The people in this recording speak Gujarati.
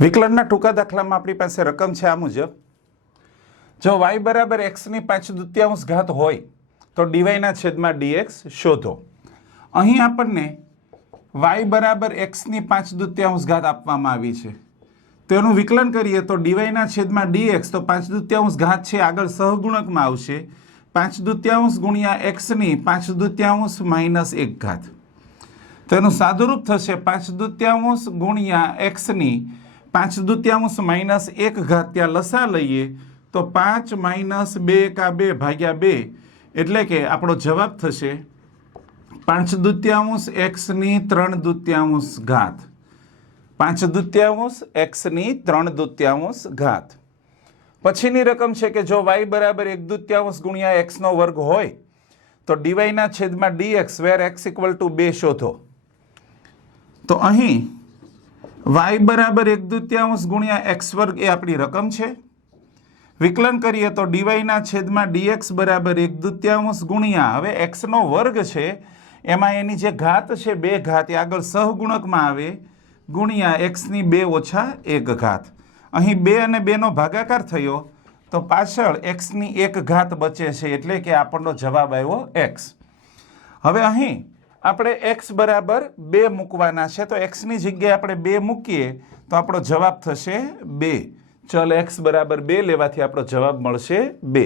વિકલનના ટૂંકા દાખલામાં આપણી પાસે રકમ છે આ મુજબ. જો વાય બરાબર એક્સની પાંચ દુત્યાંશ ઘાત હોય, તો ડીવાયના છેદમાં ડીએક્સ શોધો. અહીં આપણને વાય બરાબર એક્સની પાંચ દુત્યાંશ ઘાત આપવામાં આવી છે. તેનું વિકલન કરીએ તો ડીવાયના છેદમાં ડીએક્સ તો પાંચ દુત્યાંશ ઘાત છે, આગળ સહગુણકમાં આવશે. પાંચ દુત્યાંશ ગુણ્યા એક્સની પાંચ દુત્યાંશ માઇનસ એક ઘાત. તેનું સાદુરૂપ થશે પાંચ દુત્યાંશ ગુણ્યા એક્સની પાંચ દુત્યાંશ માઇનસ એક ઘાત ત્યાં લસા લઈએ, તો પાંચ માઇનસ બે એકા બે ભાગ્યા બે. એટલે કે આપણો જવાબ થશે પાંચ દુત્યાંશ એક્સની ત્રણ દુત્યાંશ ઘાત. પાંચ દુત્યાંશ એક્સની ત્રણ દુત્યાંશ ઘાત. પછીની રકમ છે કે જો વાય બરાબર એક દુત્યાંશ ગુણ્યા એક્સનો વર્ગ હોય, તો ડીવાયના છેદમાં D X where X equal to બે શોધો. તો અહીં વાય બરાબર એક દુત્યાંશ ગુણ્યા એક્સ વર્ગ એ આપણી રકમ છે. વિકલન કરીએ તો ડીવાયના છેદમાં ડીએક્સ બરાબર એક દુત્યાંશ ગુણ્યા હવે એક્સનો વર્ગ છે, એમાં એની જે ઘાત છે બે ઘાત એ આગળ સહગુણકમાં આવે, ગુણ્યા એક્સની બે ઓછા એક ઘાત. અહીં બે અને બેનો ભાગાકાર થયો, તો પાછળ એક્સની એક ઘાત બચે છે એટલે કે આપણનો જવાબ આવ્યો એક્સ. હવે અહીં આપણે એક્સ બરાબર બે મૂકવાના છે, તો એક્સની જગ્યાએ આપણે બે મૂકીએ, તો આપણો જવાબ થશે બે. ચલ એક્સ બરાબર બે લેવાથી આપણો જવાબ મળશે બે.